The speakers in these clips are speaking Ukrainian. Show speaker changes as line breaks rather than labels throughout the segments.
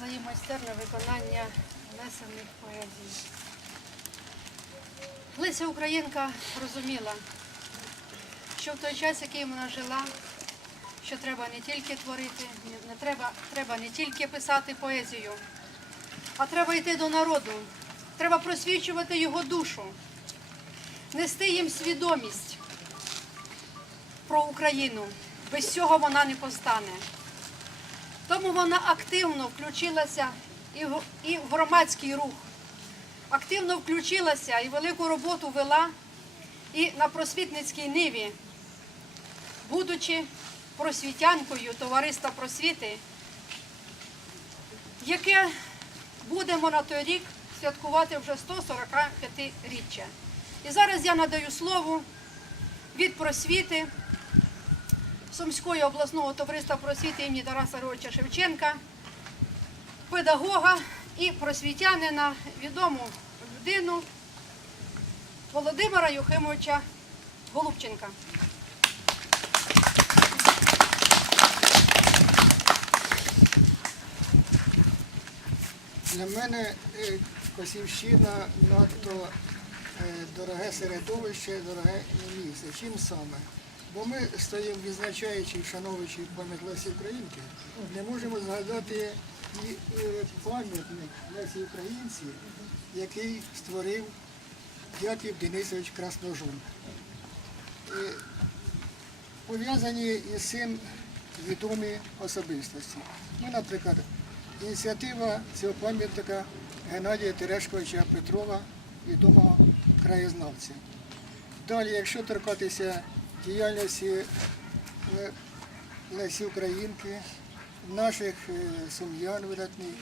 за її майстерне виконання внесених поезій. Леся Українка розуміла, що в той час, який вона жила, що треба не тільки творити, не треба, треба не тільки писати поезію, а треба йти до народу, треба просвічувати його душу, нести їм свідомість про Україну. Без цього вона не постане. Тому вона активно включилася і в, громадський рух, активно включилася і велику роботу вела і на просвітницькій ниві, будучи просвітянкою товариства просвіти, яке будемо на той рік святкувати вже 145-річчя. І зараз я надаю слово від просвіти. Сумського обласного товариства просвіти імені Тараса Григоровича Шевченка, педагога і просвітянина, відому людину Володимира Юхимовича Голубченка.
Для мене е, Косівщина надто е, дороге середовище, дороге місце. Чим саме? Бо ми стоїмо, відзначаючи, і вшановуючи пам'ять Лесі Українки, не можемо згадати і е, пам'ятник Лесі Українці, який створив Яків Денисович Красножун. Е, Пов'язані із цим відомі особистості. Ну, наприклад, ініціатива цього пам'ятника Геннадія Терешковича Петрова, відомого краєзнавця. Далі, якщо торкатися діяльності Лесі Українки, наших е, сум'ян видатних,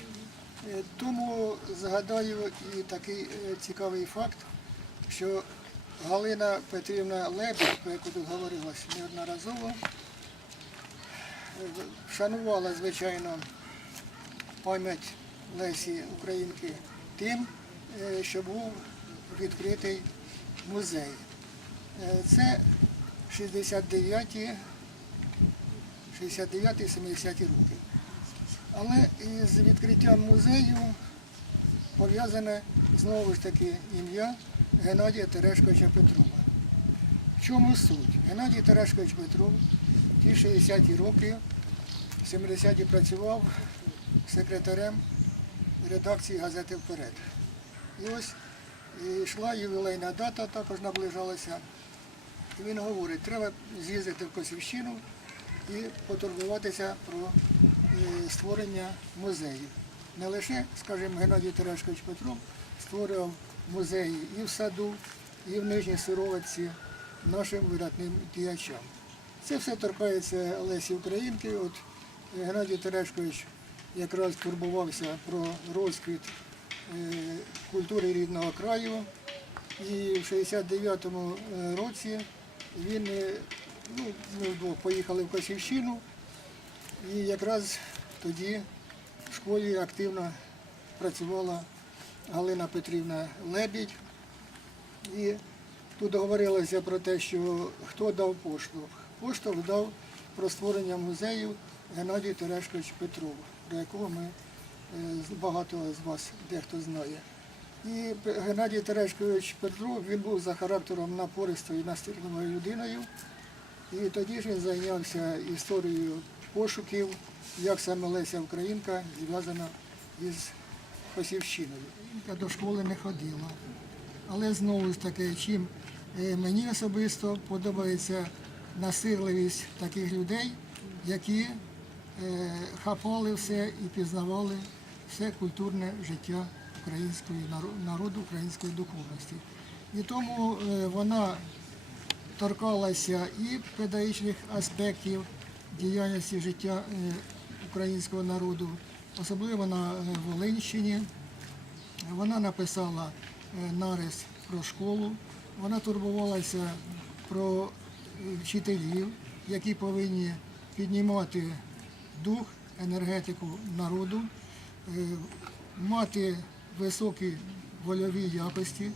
е, тому згадаю і такий е, цікавий факт, що Галина Петрівна Лебедь, про яку тут говорилось неодноразово, е, вшанувала, звичайно, пам'ять Лесі Українки тим, е, що був відкритий музей. Е, Це 69-ті, 69-70-ті роки. Але із відкриттям музею пов'язане знову ж таки ім'я Геннадія Терешковича Петрова. В чому суть? Геннадій Терешкович Петров ті 60-ті роки, в 70-ті працював секретарем редакції газети Вперед. І ось і йшла ювілейна дата, також наближалася. Він говорить, треба з'їздити в Косівщину і потурбуватися про е, створення музею. Не лише, скажімо, Геннадій Терешкович Петров створював музеї і в саду, і в Нижній Сироватці нашим видатним діячам. Це все торкається Лесі Українки. От е, Геннадій Терешкович якраз турбувався про розквіт е, культури рідного краю. І в 69-му е, році він е, ну, ми вдвох поїхали в Косівщину, і якраз тоді в школі активно працювала Галина Петрівна Лебідь. І тут говорилося про те, що хто дав поштовх. Поштовх дав про створення музею Геннадій Терешкович Петров, про якого ми е, багато з вас дехто знає. І Геннадій Терешкович Петров він був за характером напористою і настирливою людиною. І тоді ж він зайнявся історією пошуків, як саме Леся Українка зв'язана із Косівщиною. Я до школи не ходила. Але знову ж таки, чим е, мені особисто подобається насирливість таких людей, які е, хапали все і пізнавали все культурне життя української народу, української духовності. І тому е, вона торкалася і педагогічних аспектів діяльності життя е, українського народу, особливо на е, Волинщині. Вона написала нарис про школу, вона турбувалася про вчителів, які повинні піднімати дух, енергетику народу, мати високі вольові якості,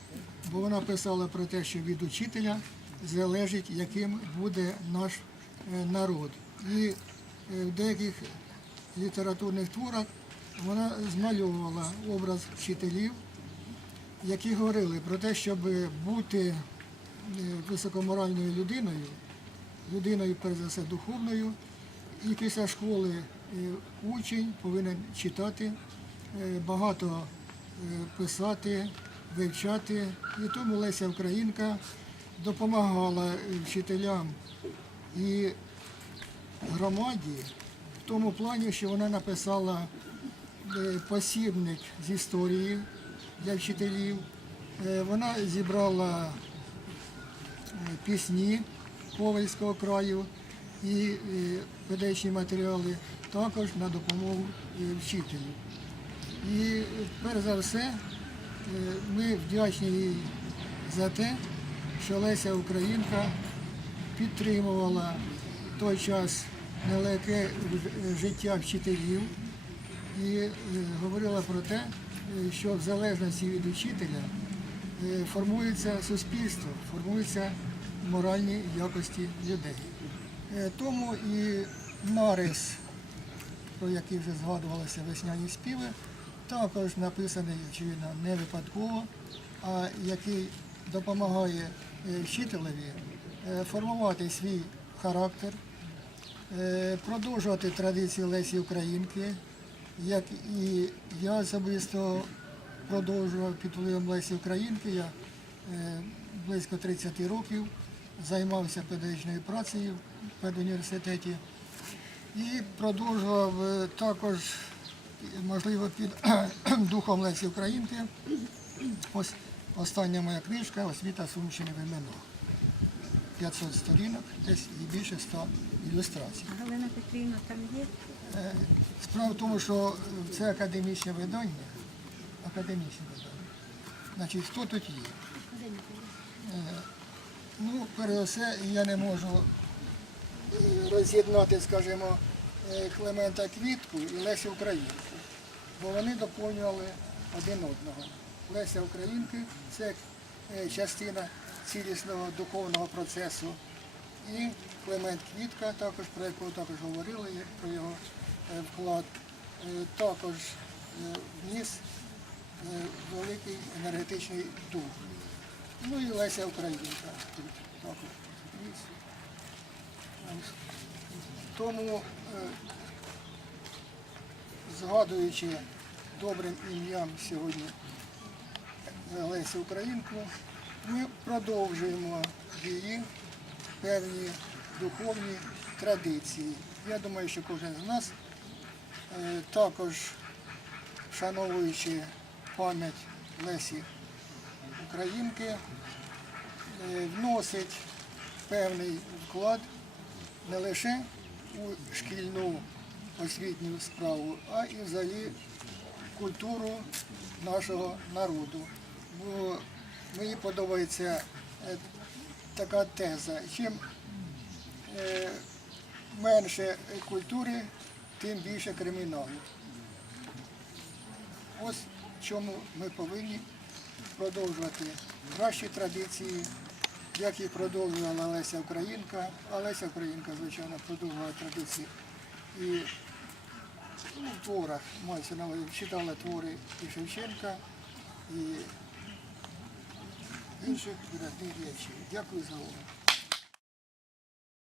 бо вона писала про те, що від учителя залежить, яким буде наш е, народ. І е, в деяких літературних творах вона змальовувала образ вчителів, які говорили про те, щоб бути е, високоморальною людиною, людиною, перш за все, духовною, і після школи учень повинен читати, багато писати, вивчати. І тому Леся Українка допомагала е, вчителям і громаді в тому плані, що вона написала е, посібник з історії для вчителів. Е, Вона зібрала е, пісні Ковальського краю і е, педагогічні матеріали також на допомогу е, вчителю. І перш за все е, ми вдячні їй за те, що Леся Українка підтримувала в той час нелегке життя вчителів і е, говорила про те, що в залежності від учителя е, формується суспільство, формуються моральні якості людей. Тому і нарис, про який вже згадувалися весняні співи, також написаний, очевидно, не випадково, а який допомагає е, вчителеві е, формувати свій характер, е, продовжувати традиції Лесі Українки, як і я особисто продовжував під впливом Лесі Українки. Я близько 30 років займався педагогічною працею в педуніверситеті і продовжував також, можливо, під духом Лесі Українки. Ось остання моя книжка Освіта Сумщини в імено. 500 сторінок, десь і більше 100 ілюстрацій.
Галина Петрівна там є?
Е, Справа в тому, що це академічне видання. Академічне видання. Значить, хто тут є? Е, Ну, перш за все, я не можу е, роз'єднати, скажімо, Клемента Квітку і Лесю Українку, бо вони доповнювали один одного. Леся Українки це е, частина цілісного духовного процесу. І Клемент Квітка, також про якого також говорили, про його е, вклад, е, також е, вніс е, великий енергетичний дух. Ну і Леся Українка тут також вніс. Тому, е, згадуючи добрим ім'ям сьогодні Лесю Українку, ми продовжуємо її певні духовні традиції. Я думаю, що кожен з нас е, також, вшановуючи пам'ять Лесі Українки, е, вносить певний вклад не лише у шкільну освітню справу, а і взагалі культуру нашого народу. Бо мені подобається е, така теза. Чим е, менше культури, тим більше криміналу. Ось чому ми повинні продовжувати кращі традиції, як і продовжувала Леся Українка. А Леся Українка, звичайно, продовжувала традиції і ну, в творах, мається на увазі, читала твори і Шевченка, і інших видатних діячів. Дякую за увагу.